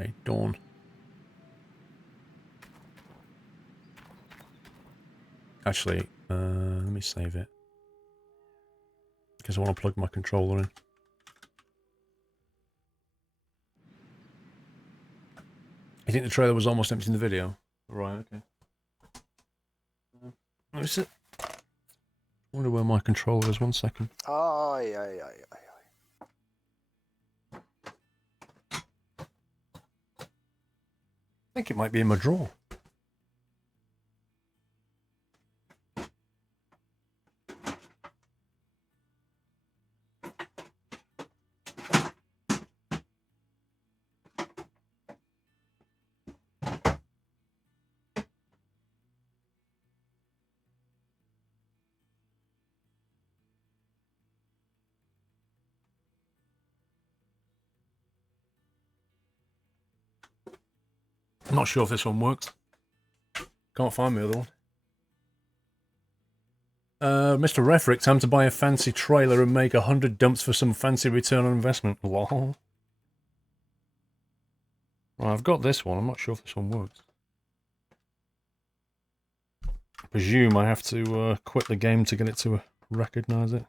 Okay, dawn. Actually, let me save it. Because I want to plug my controller in. You think the trailer was almost empty in the video? Right, okay. Let me see. I wonder where my controller is. 1 second. Aye, aye, aye, aye. I think it might be in my drawer. I'm not sure if this one works. Can't find my other one. Mr. Refrick, time to buy a fancy trailer and make 100 dumps for some fancy return on investment. Lol. Well, I've got this one. I'm not sure if this one works. I presume I have to quit the game to get it to recognize it.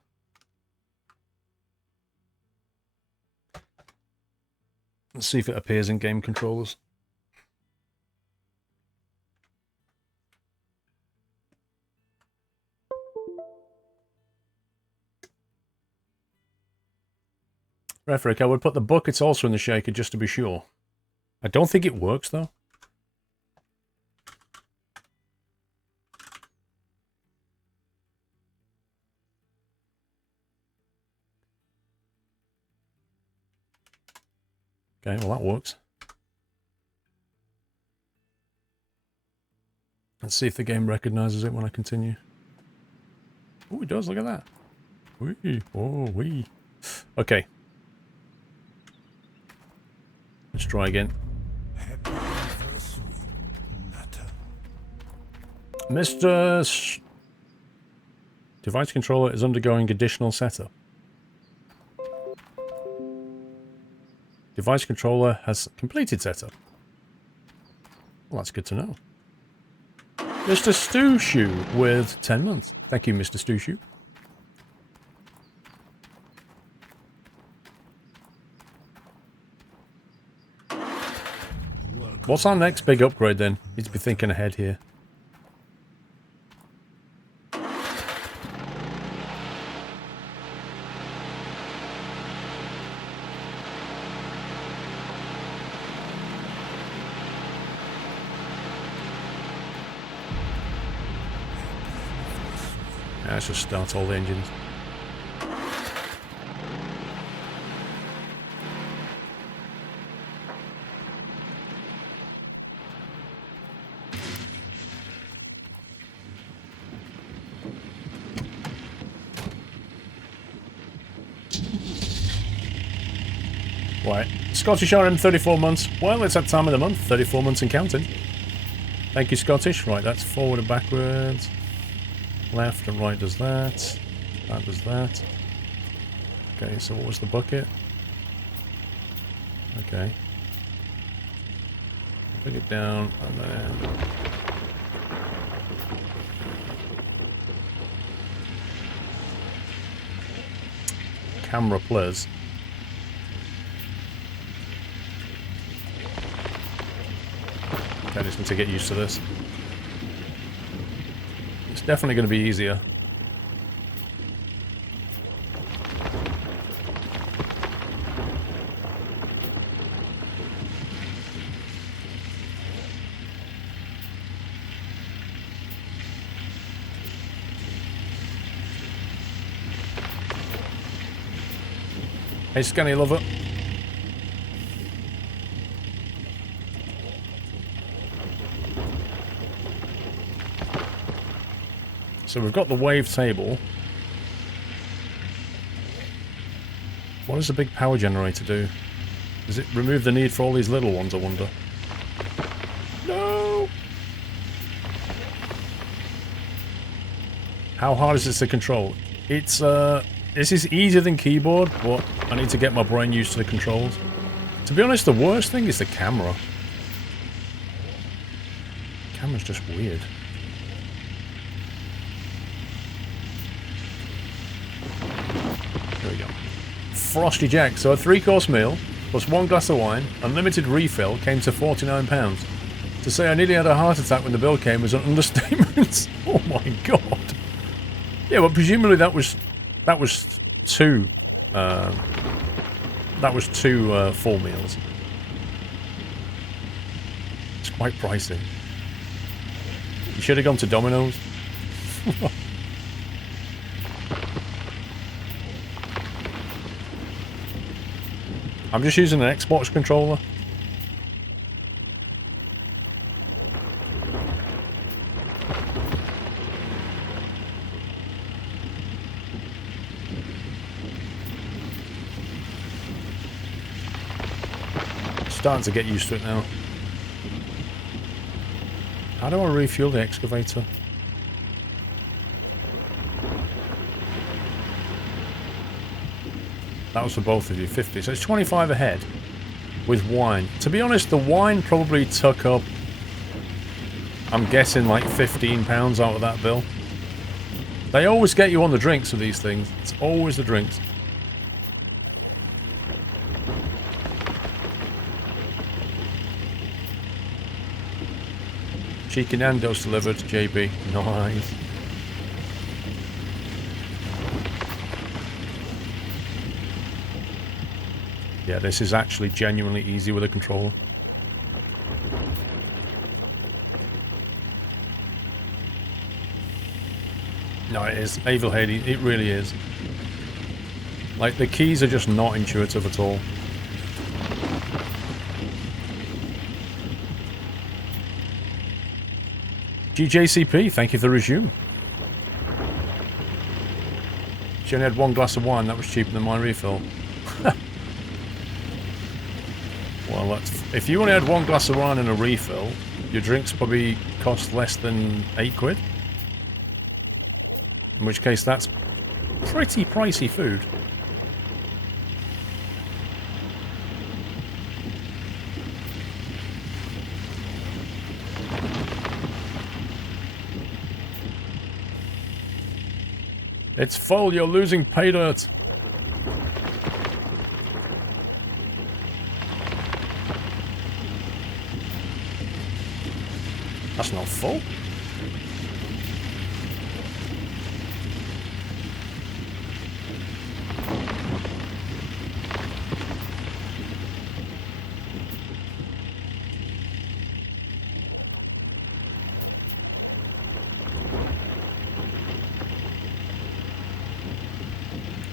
Let's see if it appears in game controllers. Refrick, I would put the buckets also in the shaker just to be sure. I don't think it works though. Okay, well that works. Let's see if the game recognizes it when I continue. Oh, it does, look at that. Wee. Oh, wee. Okay. Let's try again. Mr. Device controller is undergoing additional setup. Device controller has completed setup. Well, that's good to know. Mr. Stew Shoe with 10 months. Thank you, Mr. Stew Shoe. What's our next big upgrade then? Need to be thinking ahead here. Let's just start all the engines. Right, Scottish RM 34 months. Well, it's that time of the month, 34 months and counting. Thank you, Scottish. Right, that's forward and backwards. Left and right does that. That does that. Okay, so what was the bucket? Okay. Bring it down and then... SquirrelPlus. Okay, I just need to get used to this. It's definitely going to be easier. Hey, Scanny Lover. So we've got the wave table. What does the big power generator do? Does it remove the need for all these little ones, I wonder? No! How hard is this to control? It's, this is easier than keyboard, but I need to get my brain used to the controls. To be honest, the worst thing is the camera. The camera's just weird. There we go. Frosty Jack. So a 3-course meal plus 1 glass of wine, unlimited refill, came to £49. To say I nearly had a heart attack when the bill came was an understatement. Oh my god. Yeah, well, presumably that was two full meals. It's quite pricey. You should have gone to Domino's. I'm just using an Xbox controller. Starting to get used to it now. How do I refuel the excavator? That was for both of you, 50. So it's 25 ahead with wine. To be honest, the wine probably took up, I'm guessing, like £15 out of that bill. They always get you on the drinks with these things. It's always the drinks. Cheeky Nando's delivered, JB. Nice. Yeah, this is actually genuinely easy with a controller. No, it is. Evil Hades, it really is. Like, the keys are just not intuitive at all. GJCP, thank you for the resume. She only had 1 glass of wine, that was cheaper than my refill. Well, that's, if you only had 1 glass of wine and a refill, your drinks probably cost less than £8. In which case, that's pretty pricey food. It's full, you're losing pay dirt. That's not full.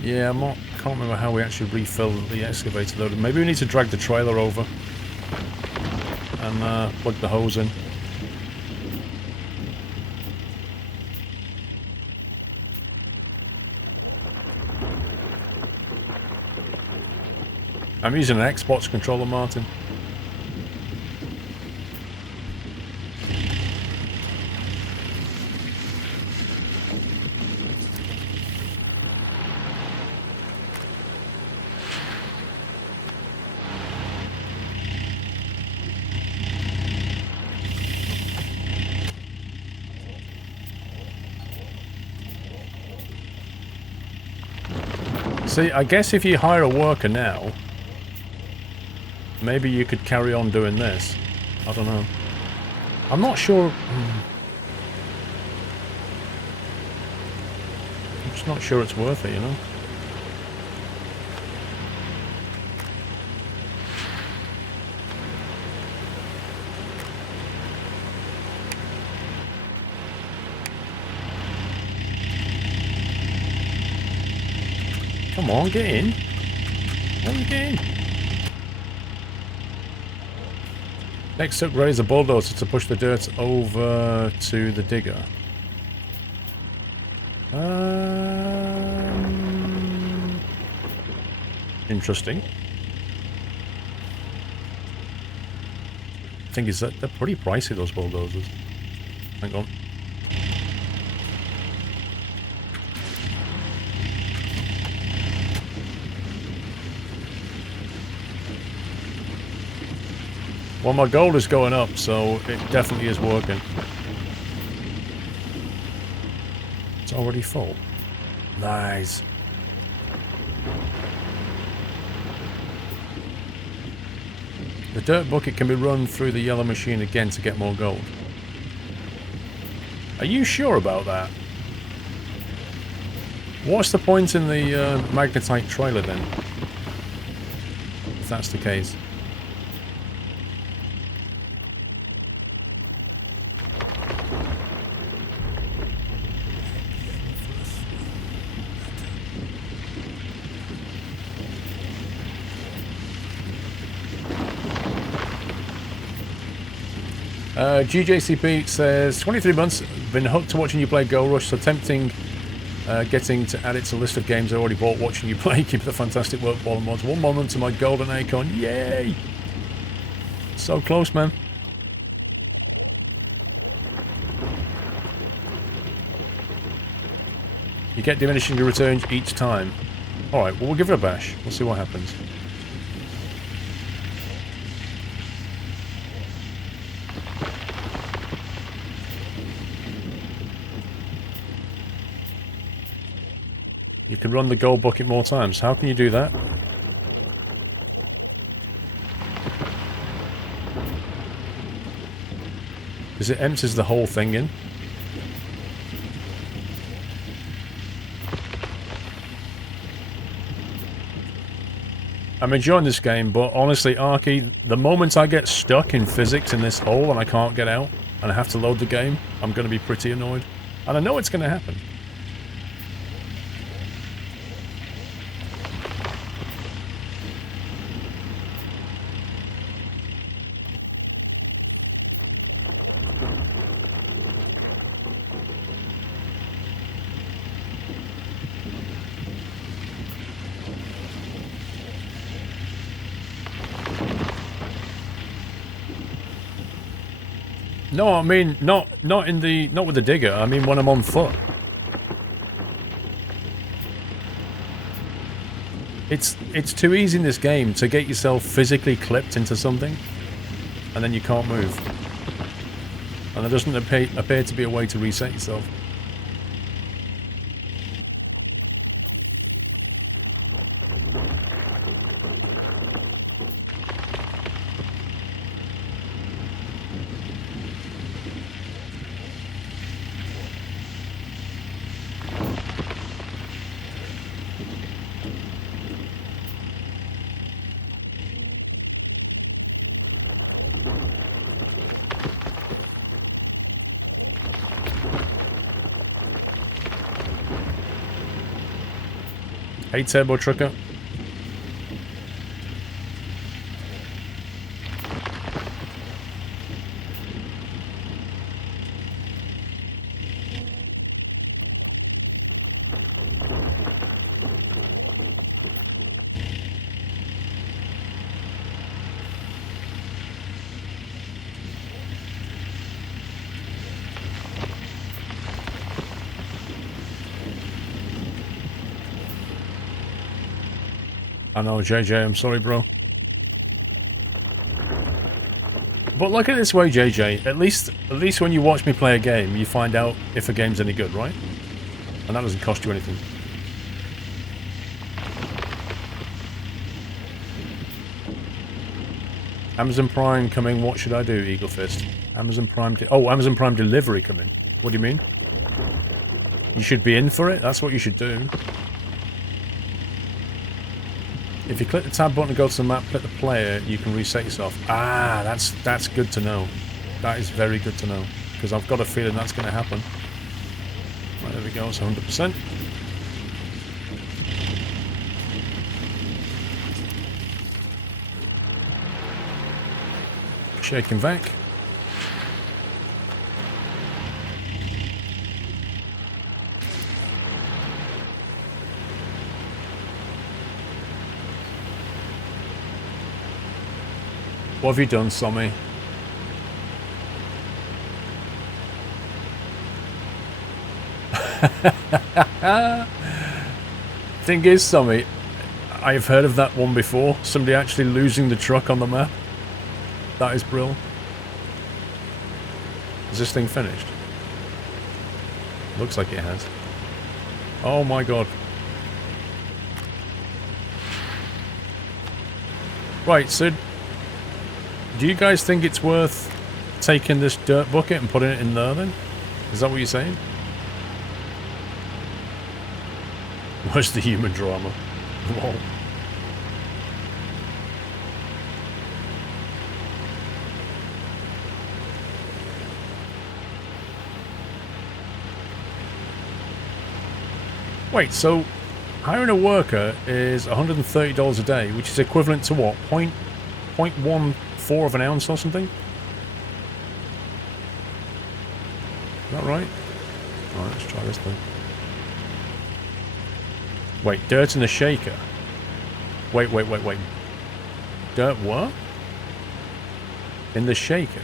Yeah, I can't remember how we actually refill the excavator though. Maybe we need to drag the trailer over and plug the hose in. I'm using an Xbox controller, Martin. See, I guess if you hire a worker now, maybe you could carry on doing this. I don't know. I'm not sure. I'm just not sure it's worth it, you know? Come on, get in. Why don't you get in? Next up, raise a bulldozer to push the dirt over to the digger. Interesting. Thing is that they're pretty pricey, those bulldozers. Hang on. Well, my gold is going up, so it definitely is working. It's already full. Nice. The dirt bucket can be run through the yellow machine again to get more gold. Are you sure about that? What's the point in the magnetite trailer then? If that's the case. GJCP says, 23 months, been hooked to watching you play Gold Rush, so tempting getting to add it to a list of games I already bought watching you play. Keep the fantastic work, Paul and Mods. One moment to my golden acorn. Yay! So close, man. You get diminishing your returns each time. Alright, well, we'll give it a bash. We'll see what happens. You can run the gold bucket more times. How can you do that? Because it empties the whole thing in. I'm enjoying this game, but honestly, Arky, the moment I get stuck in physics in this hole and I can't get out, and I have to load the game, I'm going to be pretty annoyed. And I know it's going to happen. No, I mean, not with the digger. I mean when I'm on foot. It's too easy in this game to get yourself physically clipped into something, and then you can't move. And there doesn't appear to be a way to reset yourself. Hey, Turbo Trucker. I know, JJ, I'm sorry, bro. But look at it this way, JJ. At least when you watch me play a game, you find out if a game's any good, right? And that doesn't cost you anything. Amazon Prime coming, what should I do, Eagle Fist? Amazon Prime... Amazon Prime delivery coming. What do you mean? You should be in for it? That's what you should do. If you click the tab button and go to the map, click the player, you can reset yourself. Ah, that's good to know. That is very good to know. Because I've got a feeling that's going to happen. Right, there we go, it's 100%. Shaking back. What have you done, Sommy? Thing is, Sommy, I've heard of that one before. Somebody actually losing the truck on the map. That is brill. Is this thing finished? Looks like it has. Oh my god. Right, so do you guys think it's worth taking this dirt bucket and putting it in there then? Is that what you're saying? Where's the human drama? Lol. Wait, so hiring a worker is $130 a day, which is equivalent to what? 0.14 of an ounce or something? Is that right? Alright, let's try this thing. Wait, dirt in the shaker. Wait. Dirt what? In the shaker?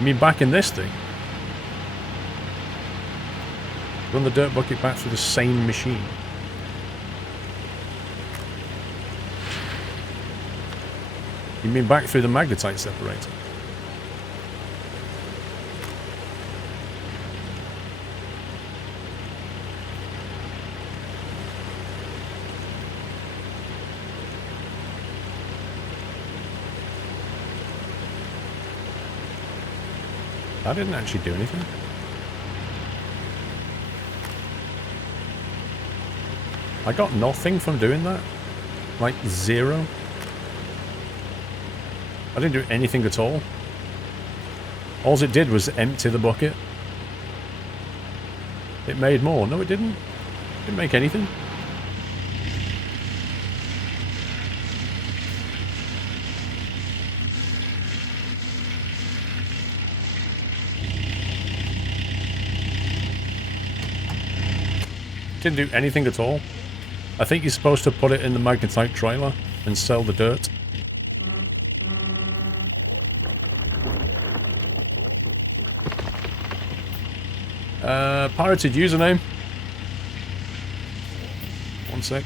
You mean back in this thing? Run the dirt bucket back through the same machine. You mean back through the magnetite separator? That didn't actually do anything. I got nothing from doing that. Like, zero. I didn't do anything at all. All it did was empty the bucket. It made more. No, it didn't. It didn't make anything. Didn't do anything at all. I think you're supposed to put it in the magnetite trailer and sell the dirt. Pirated username. One sec.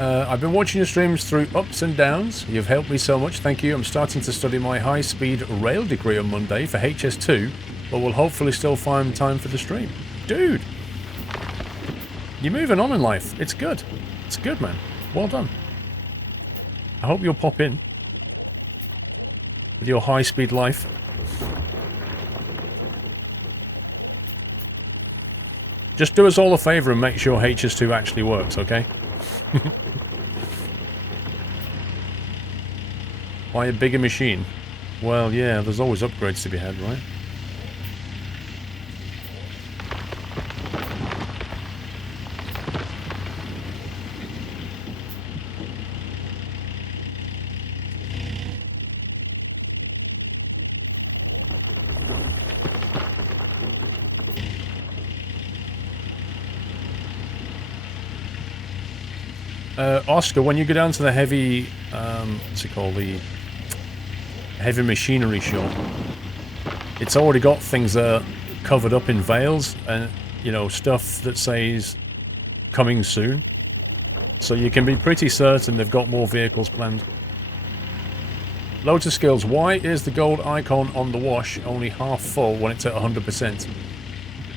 I've been watching your streams through ups and downs. You've helped me so much, thank you. I'm starting to study my high-speed rail degree on Monday for HS2, but will hopefully still find time for the stream. Dude! You're moving on in life. It's good. It's good, man. Well done. I hope you'll pop in with your high-speed life. Just do us all a favour and make sure HS2 actually works, okay? Buy a bigger machine. Well, yeah, there's always upgrades to be had, right? Oscar, when you go down to the heavy, what's it called, the heavy machinery shop, it's already got things covered up in veils and, you know, stuff that says coming soon. So you can be pretty certain they've got more vehicles planned. Loads of skills. Why is the gold icon on the wash only half full when it's at 100%?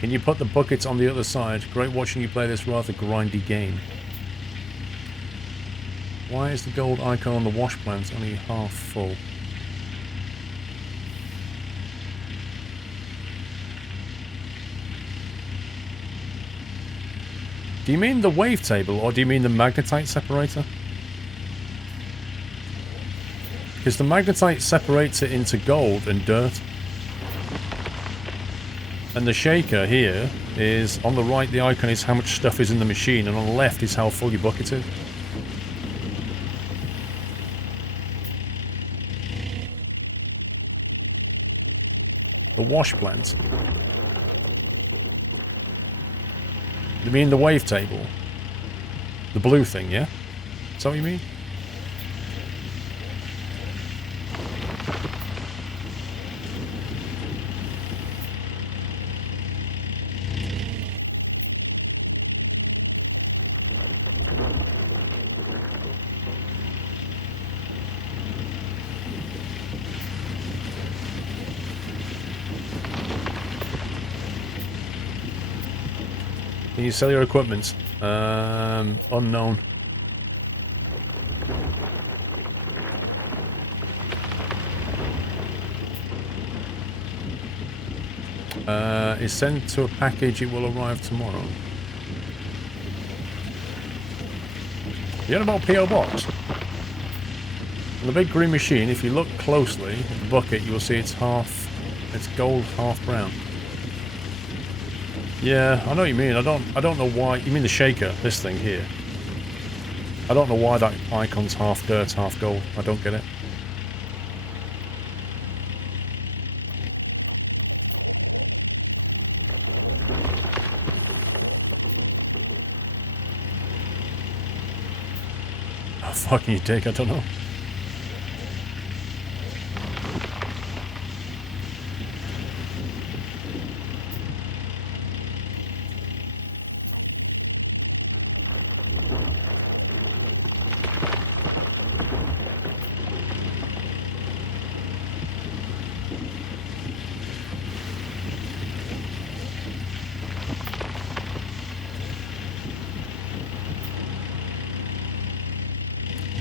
Can you put the buckets on the other side? Great watching you play this rather grindy game. Why is the gold icon on the wash plant only half full? Do you mean the wavetable or do you mean the magnetite separator? Because the magnetite separates it into gold and dirt. And the shaker here is, on the right the icon is how much stuff is in the machine, and on the left is how full your bucket is. The wash plant. You mean the wavetable? The blue thing, yeah? Is that what you mean? Can you sell your equipment? Unknown. Is sent to a package, it will arrive tomorrow. You know about P.O. Box? On the big green machine, if you look closely at the bucket, you'll see it's gold, half brown. Yeah, I know what you mean. I don't know why. You mean the shaker, this thing here. I don't know why that icon's half dirt, half gold. I don't get it. Oh, fucking you dick, I don't know.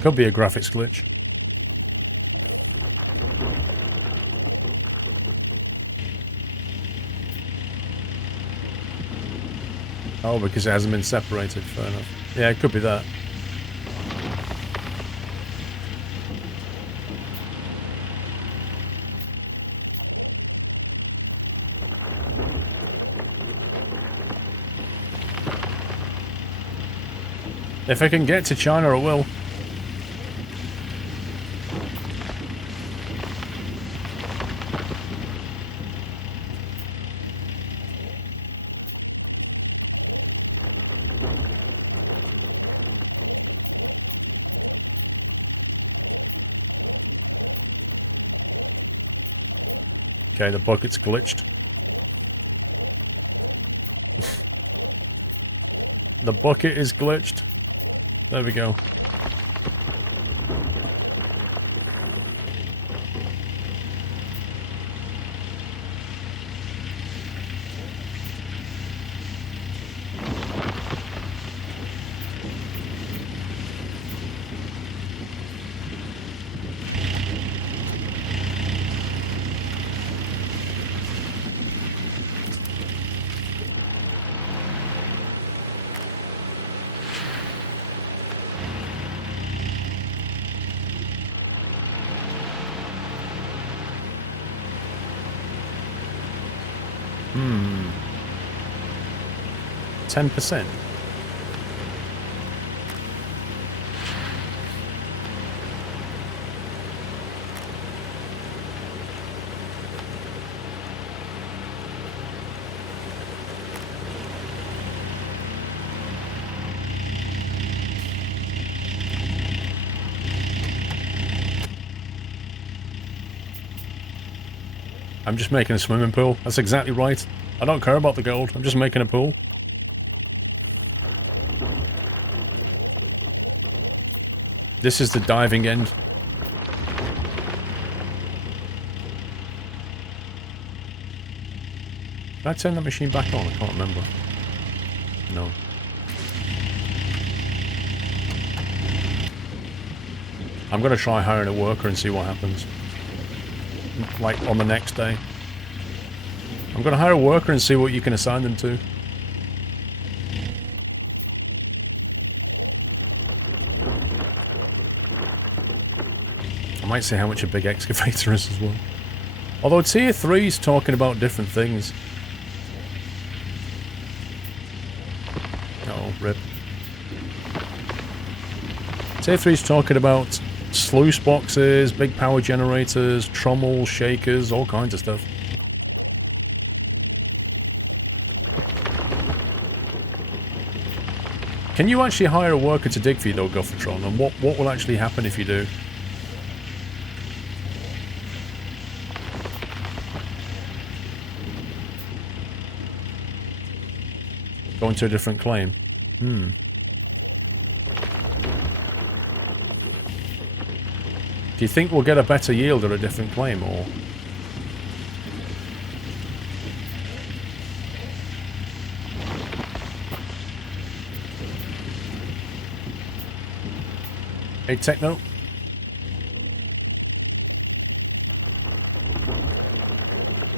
Could be a graphics glitch. Oh, because it hasn't been separated, fair enough. Yeah, it could be that. If I can get to China, I will. Okay, the bucket's glitched. The bucket is glitched. There we go. Hmm. 10%. I'm just making a swimming pool. That's exactly right. I don't care about the gold. I'm just making a pool. This is the diving end. Did I turn that machine back on? I can't remember. No. I'm going to try hiring a worker and see what happens. Like, on the next day. I'm going to hire a worker and see what you can assign them to. I might see how much a big excavator is as well. Although Tier 3's talking about different things. Oh, rip. Tier 3's talking about sluice boxes, big power generators, trommels, shakers, all kinds of stuff. Can you actually hire a worker to dig for you though, Guffatron? And what will actually happen if you do? Go into a different claim. Hmm. Do you think we'll get a better yield at a different claim, or...? Hey, Techno.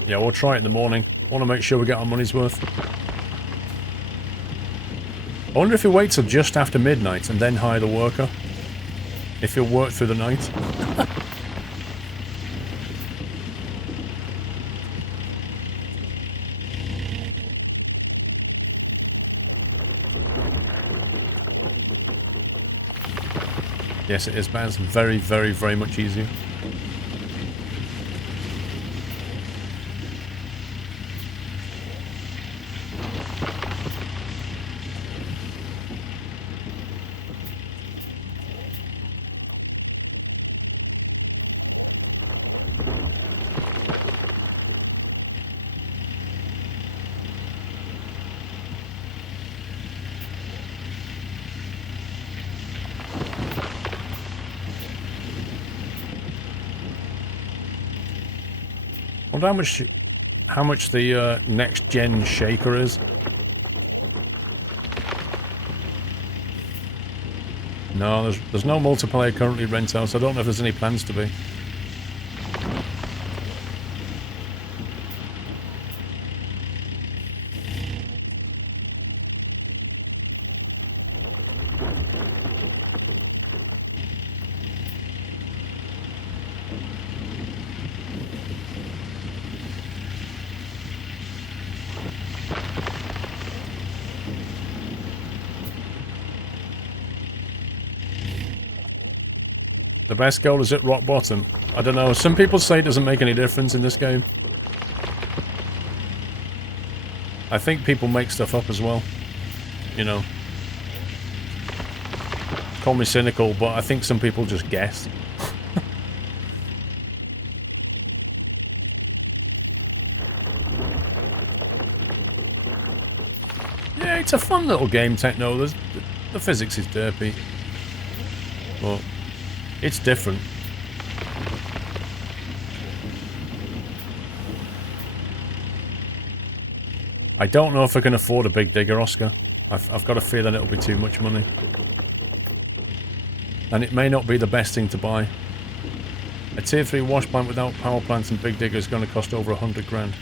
Yeah, we'll try it in the morning. I want to make sure we get our money's worth. I wonder if he waits till just after midnight and then hire the worker. If he'll work through the night. Yes, it is, Baz. Very, very, very much easier. I wonder how much the next gen shaker is. No, there's no multiplayer currently rent out, so I don't know if there's any plans to be. The best goal is at rock bottom. I don't know, some people say it doesn't make any difference in this game. I think people make stuff up as well. You know. Call me cynical, but I think some people just guess. Yeah, it's a fun little game, Techno. The physics is derpy. But it's different. I don't know if I can afford a big digger, Oscar. I've got a feeling it'll be too much money. And it may not be the best thing to buy. A tier 3 wash plant without power plants and big digger is going to cost over 100 grand.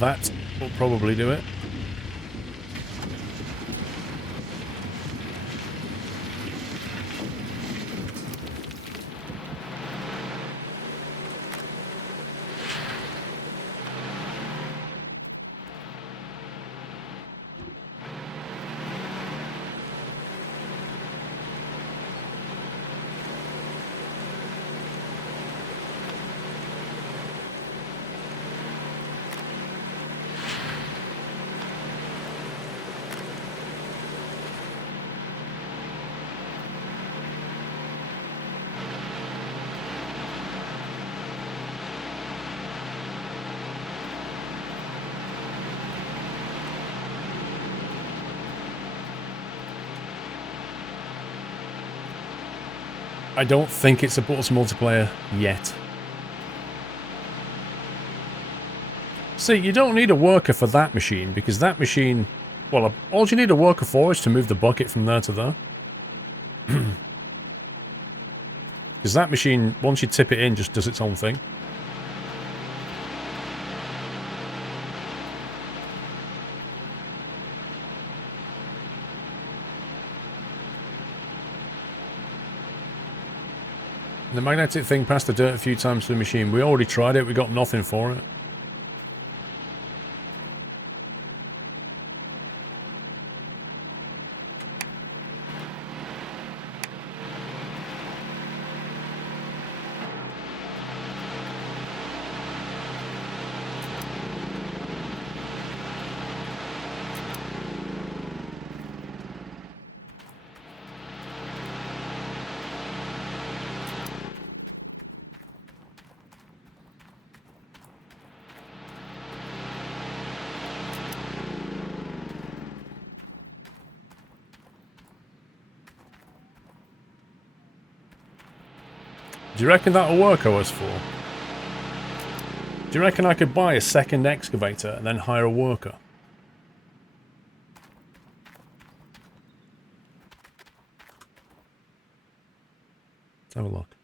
That will probably do it. I don't think it supports multiplayer yet. See, you don't need a worker for that machine, because that machine... Well, all you need a worker for is to move the bucket from there to there. Because that machine, once you tip it in, just does its own thing. The magnetic thing passed the dirt a few times to the machine. We already tried it, we got nothing for it. Do you reckon that'll work, OS4? Do you reckon I could buy a second excavator and then hire a worker? Let's have a look.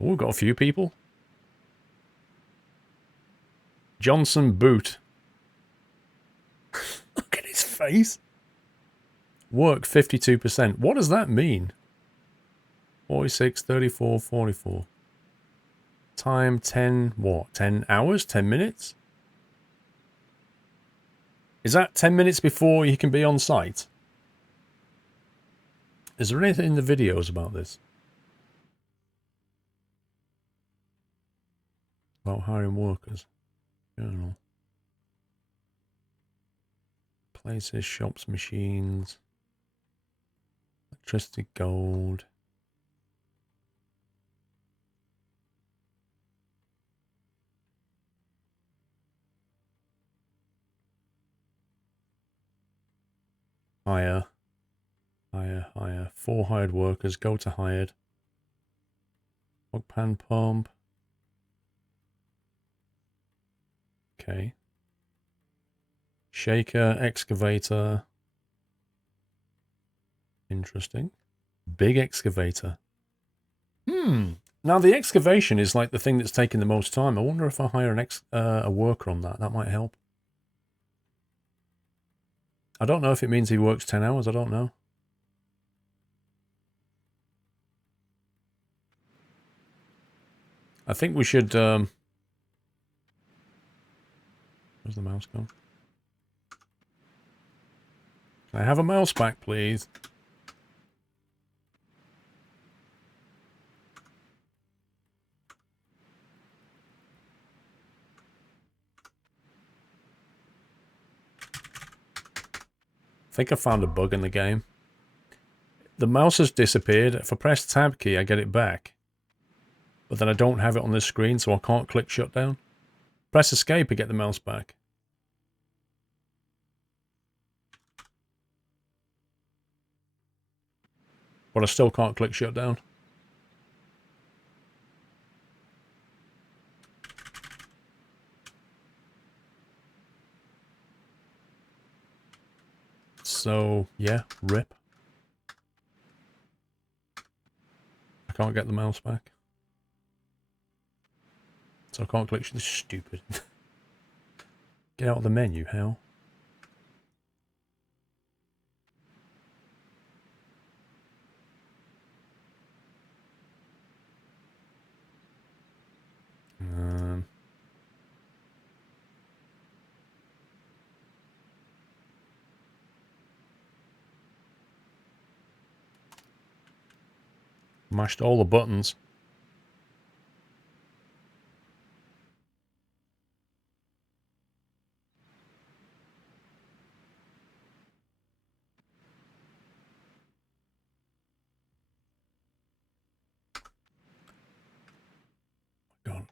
Oh, we've got a few people. Johnson Boot. Look at his face. Work 52%. What does that mean? 46, 34, 44. Time 10, what? 10 hours? 10 minutes? Is that 10 minutes before you can be on site? Is there anything in the videos about this? About hiring workers? Journal. Places, shops, machines. Electricity, gold. Hire. Hire. 4 hired workers. Go to hired. Hog pan pump. Okay. Shaker, excavator. Interesting. Big excavator. Now the excavation is like the thing that's taking the most time. I wonder if I hire a worker on that. That might help. I don't know if it means he works 10 hours. I don't know. I think we should... Where's the mouse gone? Can I have a mouse back, please? I think I found a bug in the game. The mouse has disappeared. If I press tab key, I get it back. But then I don't have it on this screen, so I can't click shutdown. Press escape to get the mouse back. But I still can't click shutdown. So, yeah, rip. I can't get the mouse back. So I can't click. This is stupid. Get out of the menu, hell. Mashed all the buttons. God.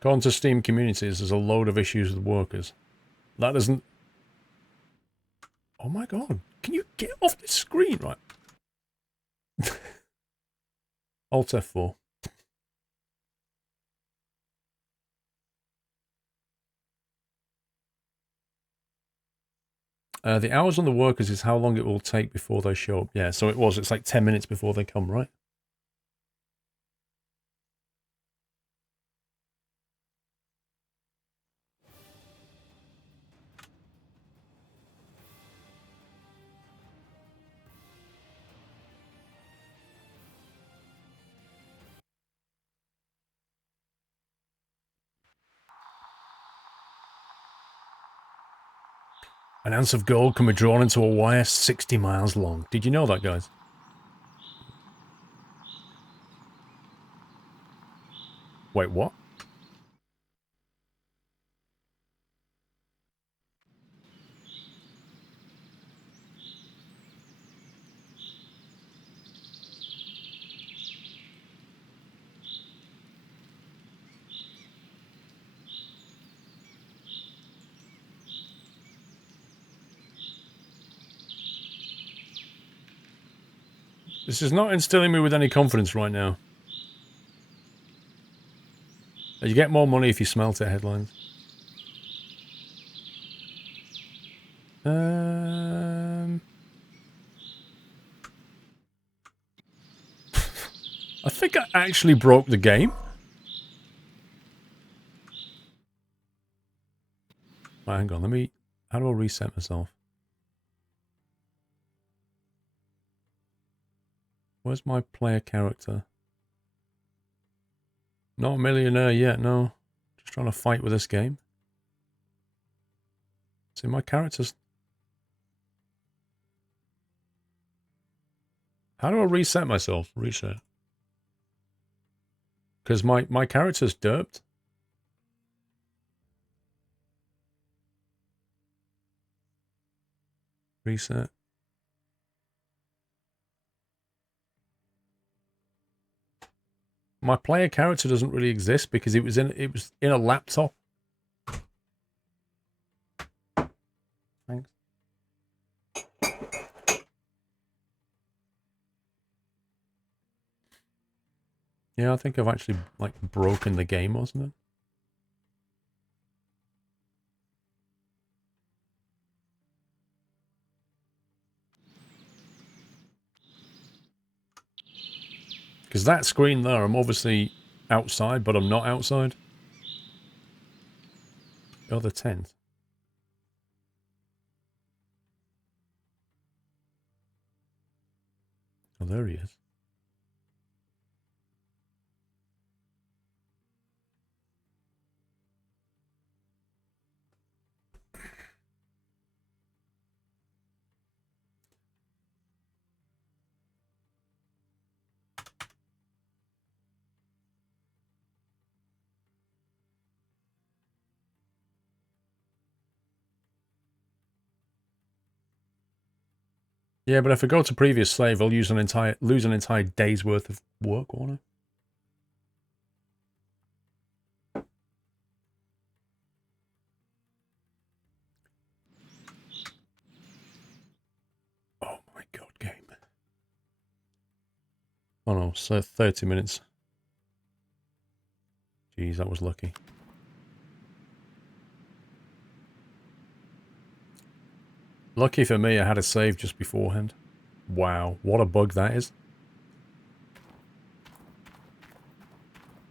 According to Steam communities, there's a load of issues with workers. That doesn't... Oh my god. Can you get off the screen, right? Alt F4. The hours on the workers is how long it will take before they show up. Yeah, so it was. It's like 10 minutes before they come, right? An ounce of gold can be drawn into a wire 60 miles long. Did you know that, guys? Wait, what? This is not instilling me with any confidence right now. You get more money if you smelt it, headlines. I think I actually broke the game. Right, hang on, let me... How do I reset myself? Where's my player character? Not a millionaire yet, no. Just trying to fight with this game. See, my character's... How do I reset myself? Reset. Because my character's derped. Reset. My player character doesn't really exist because it was in a laptop. Thanks. Yeah, I think I've actually like broken the game or something. Because that screen there, I'm obviously outside, but I'm not outside. Oh, the tent. Oh, there he is. Yeah, but if I go to previous save, I'll lose an entire day's worth of work, won't I? Oh my god, game. Oh no, so 30 minutes. Jeez, that was lucky. Lucky for me, I had a save just beforehand. Wow, what a bug that is.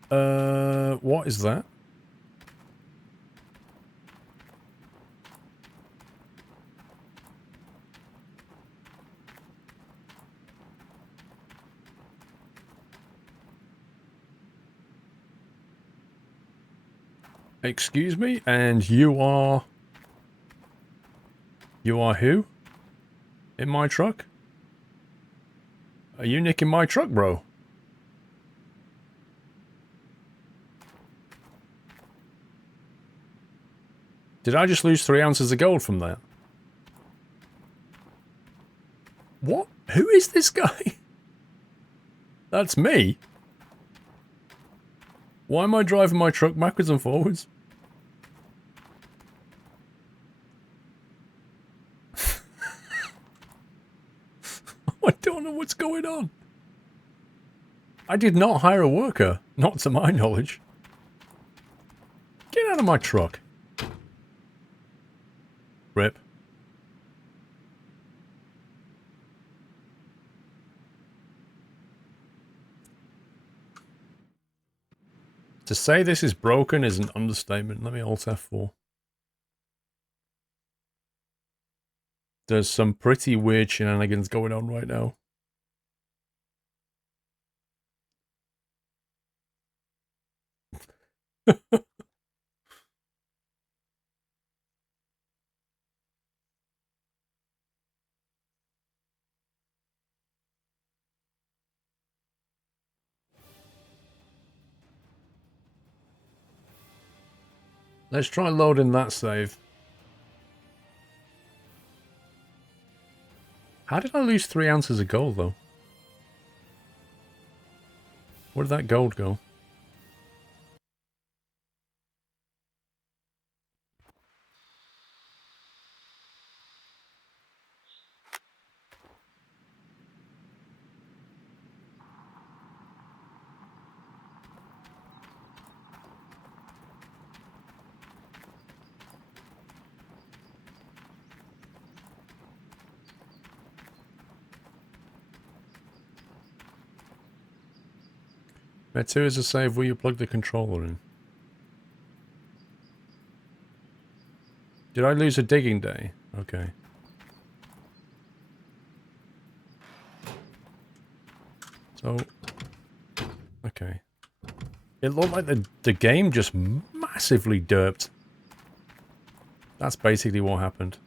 What is that? Excuse me, and you are... You are who? In my truck? Are you nicking my truck, bro? Did I just lose 3 ounces of gold from that? What? Who is this guy? That's me? Why am I driving my truck backwards and forwards? I don't know what's going on. I did not hire a worker, not to my knowledge. Get out of my truck. Rip. To say this is broken is an understatement. Let me Alt F4. There's some pretty weird shenanigans going on right now. Let's try loading that save. How did I lose 3 ounces of gold, though? Where did that gold go? There too is a save where you plug the controller in. Did I lose a digging day? Okay. So, okay. It looked like the game just massively derped. That's basically what happened.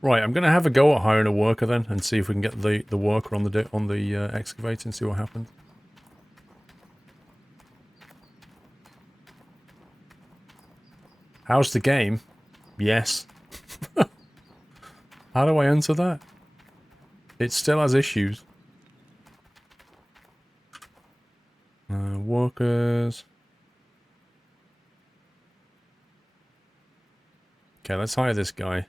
Right, I'm going to have a go at hiring a worker then, and see if we can get the worker on the excavator and see what happens. How's the game? Yes. How do I answer that? It still has issues. Workers. Okay, let's hire this guy.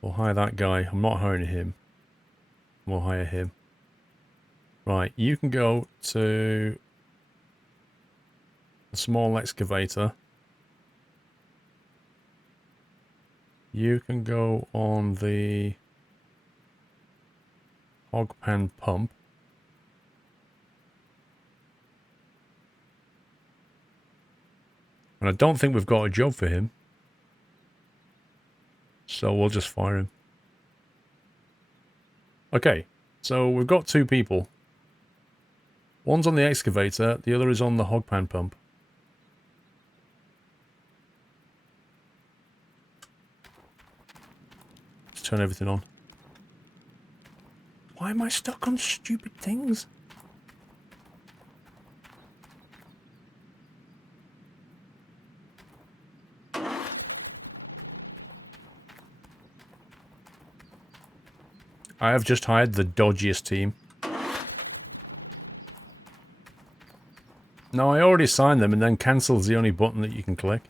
We'll hire that guy. I'm not hiring him. We'll hire him. Right, you can go to a small excavator. You can go on the hog pan pump. And I don't think we've got a job for him. So we'll just fire him. Okay, so we've got two people. One's on the excavator, the other is on the hog pan pump. Let's turn everything on. Why am I stuck on stupid things? I have just hired the dodgiest team. No, I already signed them, and then cancel's the only button that you can click.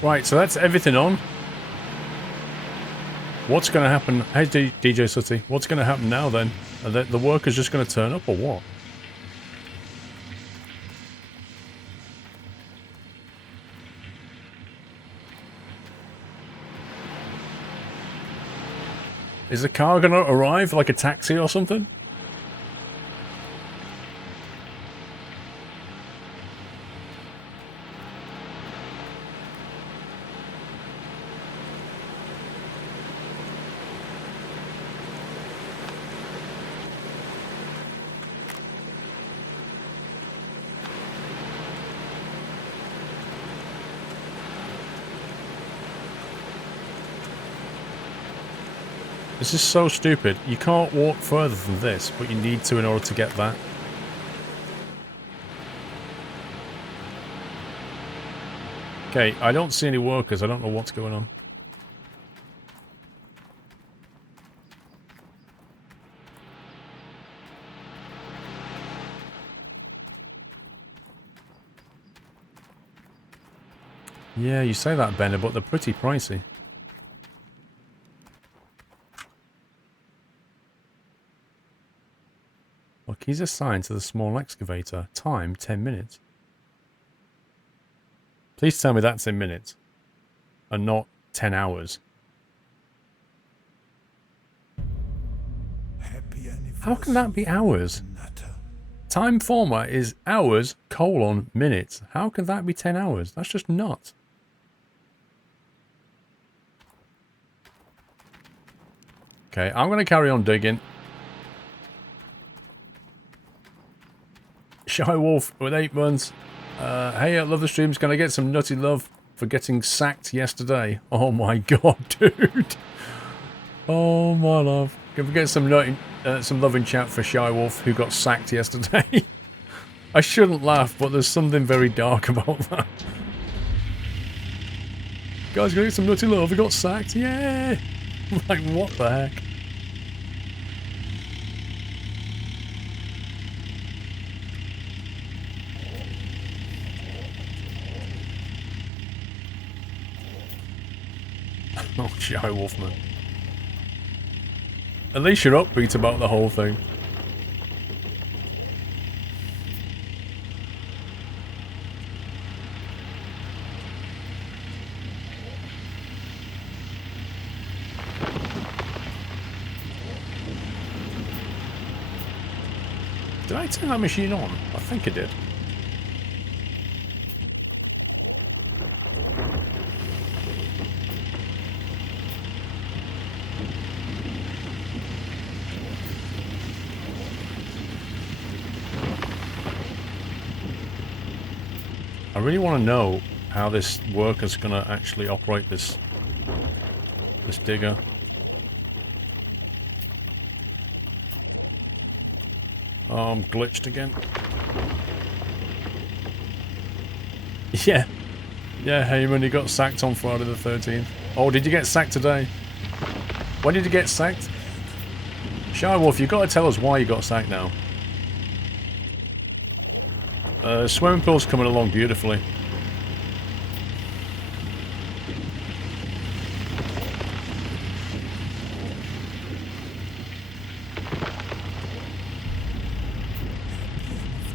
Right, so that's everything on. What's going to happen? Hey, DJ Sooty, what's going to happen now then? Are the workers just going to turn up or what? Is the car going to arrive like a taxi or something? This is so stupid. You can't walk further than this, but you need to in order to get that. Okay, I don't see any workers. I don't know what's going on. Yeah, you say that, Bennett, but they're pretty pricey. Look, he's assigned to the small excavator. Time, 10 minutes. Please tell me that's in minutes. And not 10 hours. How can that be hours? Time format is hours, minutes. How can that be 10 hours? That's just nuts. Okay, I'm going to carry on digging. Shy Wolf with 8 months. Hey, I love the streams. Can I get some nutty love for getting sacked yesterday? Oh my god, dude. Oh my love. Can we get some love in chat for Shy Wolf who got sacked yesterday? I shouldn't laugh, but there's something very dark about that. Guys, gonna get some nutty love. We got sacked. Yay! Like, what the heck? Oh, Shy Wolfman. At least you're upbeat about the whole thing. Did I turn that machine on? I think I did. I really want to know how this worker's gonna actually operate this digger. Oh, I'm glitched again. Yeah. Yeah, Heyman, you got sacked on Friday the 13th. Oh, did you get sacked today? When did you get sacked? Shy Wolf, you've got to tell us why you got sacked now. Swimming pool's coming along beautifully.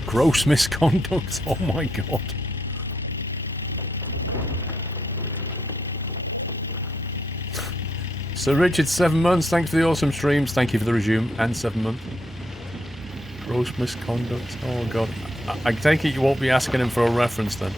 Gross misconduct, oh my god. Sir Richard, 7 months, thanks for the awesome streams, thank you for the resume, and 7 months. Gross misconduct, oh god. I take it you won't be asking him for a reference then.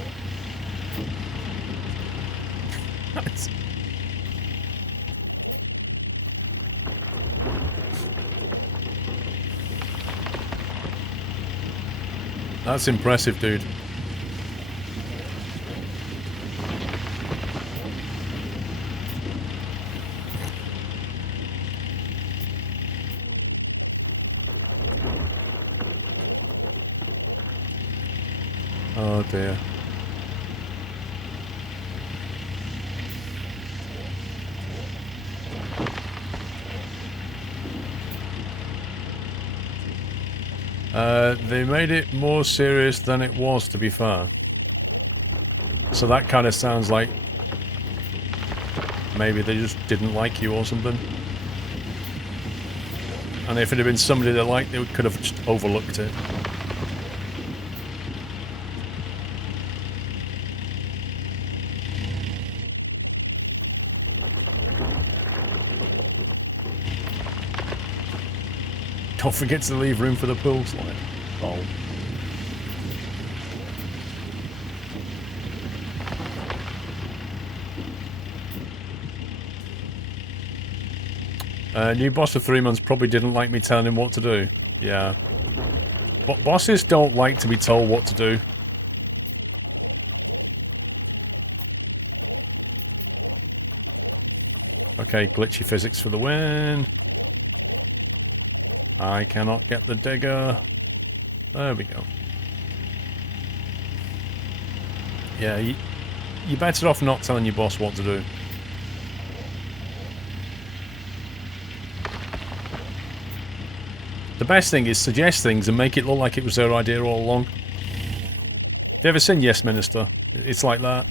That's impressive, dude. Oh dear. They made it more serious than it was, to be fair. So that kind of sounds like maybe they just didn't like you or something. And if it had been somebody they liked, they could have just overlooked it. Don't forget to leave room for the pool slide. Oh. New boss for 3 months probably didn't like me telling him what to do. Yeah. But bosses don't like to be told what to do. Okay, glitchy physics for the win. I cannot get the digger. There we go. Yeah, you're better off not telling your boss what to do. The best thing is suggest things and make it look like it was their idea all along. Have you ever seen Yes Minister? It's like that.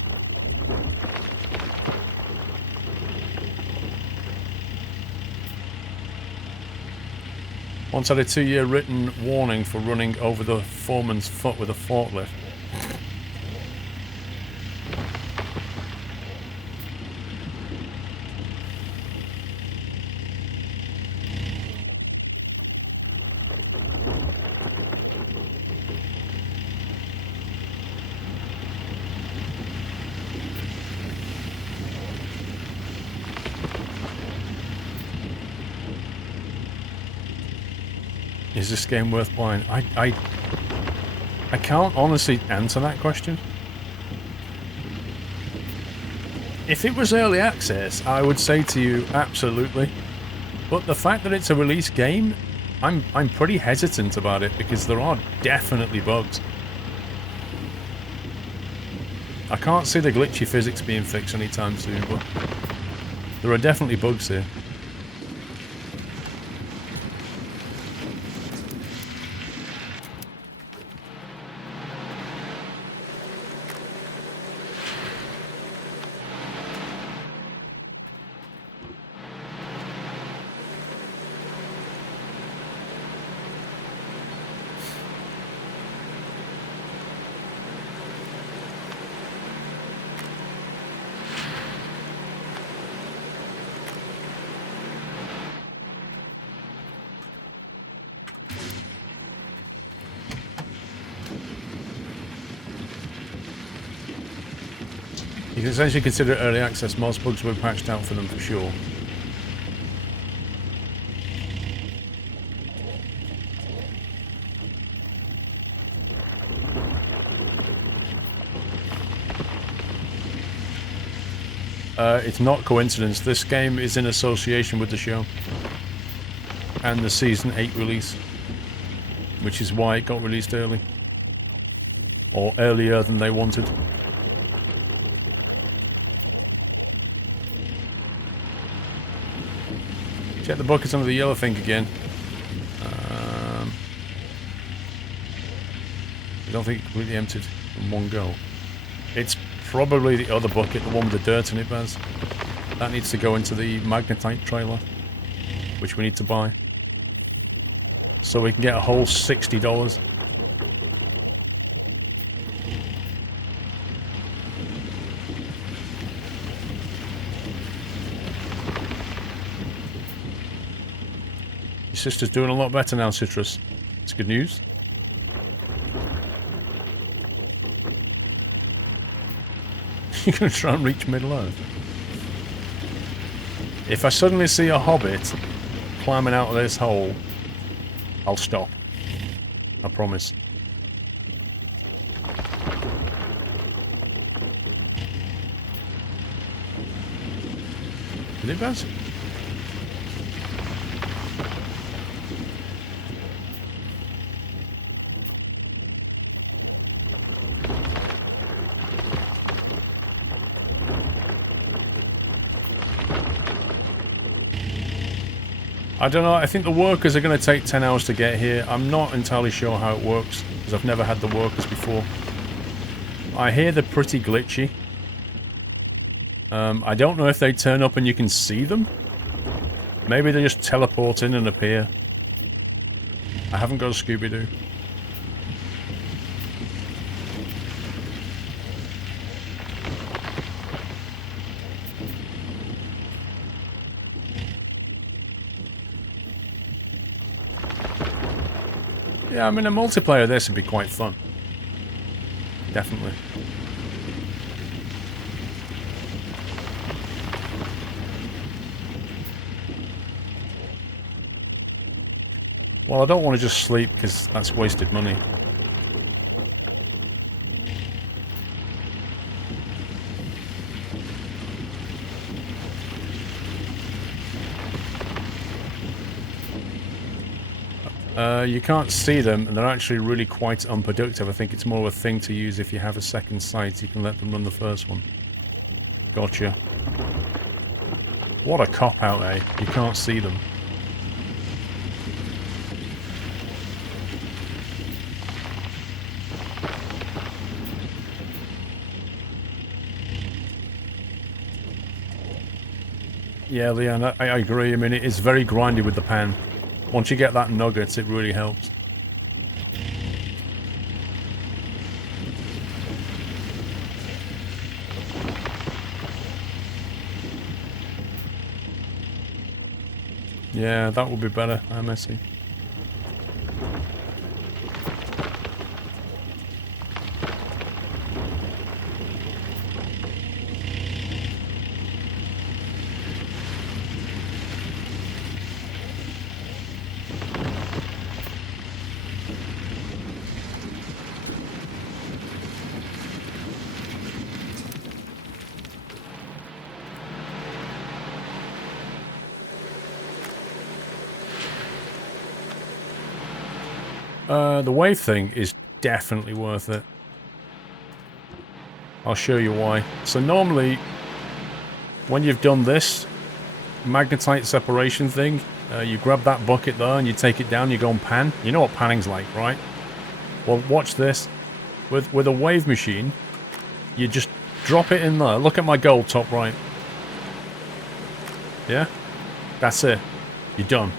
Once had a 2-year written warning for running over the foreman's foot with a forklift. Is this game worth playing? I can't honestly answer that question. If it was early access, I would say to you, absolutely. But the fact that it's a release game, I'm pretty hesitant about it because there are definitely bugs. I can't see the glitchy physics being fixed anytime soon, but there are definitely bugs here. You can essentially consider it early access. Most bugs were patched out for them for sure. It's not coincidence. This game is in association with the show. And the Season 8 release. Which is why it got released early. Or earlier than they wanted. Check the buckets under the yellow thing again. I don't think it completely emptied in one go. It's probably the other bucket, the one with the dirt in it, Baz. That needs to go into the magnetite trailer, which we need to buy. So we can get a whole $60. Your sister's doing a lot better now, Citrus. It's good news. You're going to try and reach Middle-earth. If I suddenly see a hobbit climbing out of this hole, I'll stop. I promise. Did it, Baz? I don't know, I think the workers are going to take 10 hours to get here. I'm not entirely sure how it works, because I've never had the workers before. I hear they're pretty glitchy. I don't know if they turn up and you can see them. Maybe they just teleport in and appear. I haven't got a Scooby-Doo. Yeah, I mean, a multiplayer of this would be quite fun. Definitely. Well, I don't want to just sleep, because that's wasted money. You can't see them, and they're actually really quite unproductive. I think it's more of a thing to use if you have a second sight. You can let them run the first one. Gotcha. What a cop-out, eh? You can't see them. Yeah, Leon, I agree. I mean, it is very grindy with the pan. Once you get that nugget, it really helps. Yeah, that would be better. I'm messy. The wave thing is definitely worth it. I'll show you why. So normally, when you've done this magnetite separation thing, you grab that bucket there and you take it down, you go and pan. You know what panning's like, right? Well, watch this. With a wave machine, you just drop it in there. Look at my gold top right. Yeah? That's it. You're done.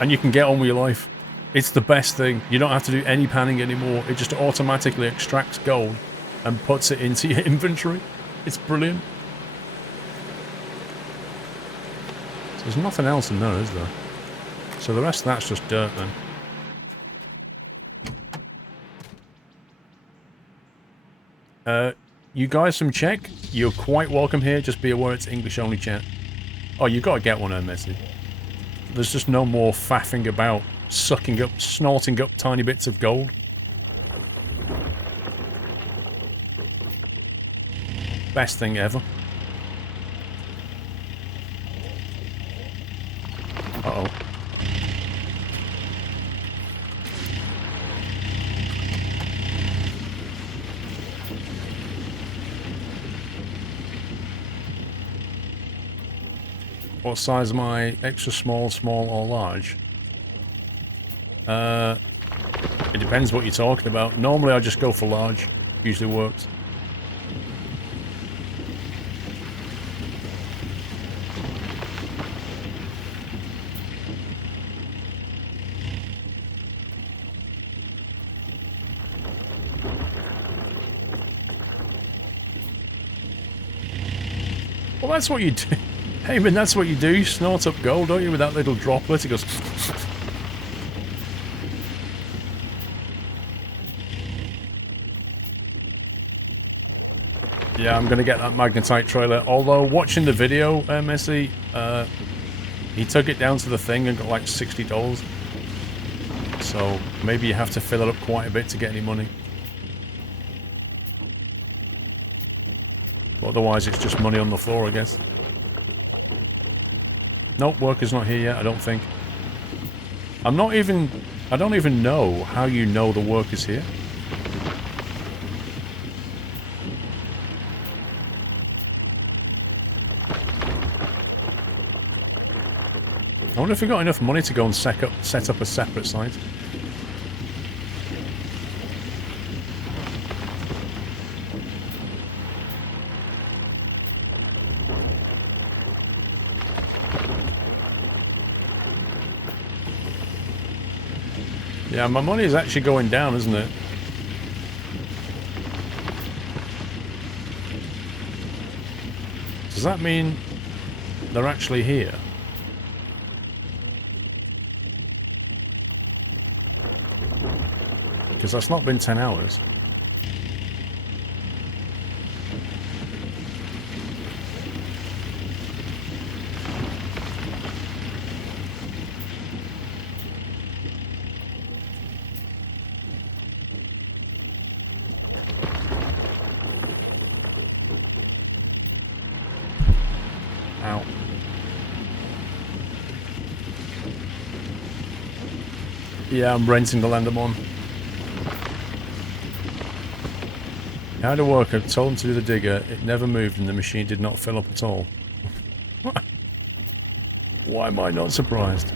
And you can get on with your life. It's the best thing. You don't have to do any panning anymore. It just automatically extracts gold and puts it into your inventory. It's brilliant. So there's nothing else in there, is there? So the rest of that's just dirt then. You guys from Czech, you're quite welcome here. Just be aware it's English only chat. Oh, you gotta get one, Messi. There's just no more faffing about, sucking up, snorting up tiny bits of gold. Best thing ever. Uh-oh. What size am I? Extra small, small, or large? It depends what you're talking about. Normally I just go for large. Usually works. Well, that's what you do. Hey, man, that's what you do. You snort up gold, don't you, with that little droplet? It goes... Yeah, I'm going to get that magnetite trailer. Although, watching the video, Messi, he took it down to the thing and got like $60. So, maybe you have to fill it up quite a bit to get any money. Otherwise, it's just money on the floor, I guess. Nope, worker's not here yet, I don't think. I don't even know how you know the worker's here. I wonder if we got enough money to go and set up a separate site. Yeah, my money is actually going down, isn't it? Does that mean they're actually here? Because that's not been 10 hours. Ow. Yeah, I'm renting the land I'm on. I had a worker, told him to do the digger, it never moved and the machine did not fill up at all. Why am I not surprised?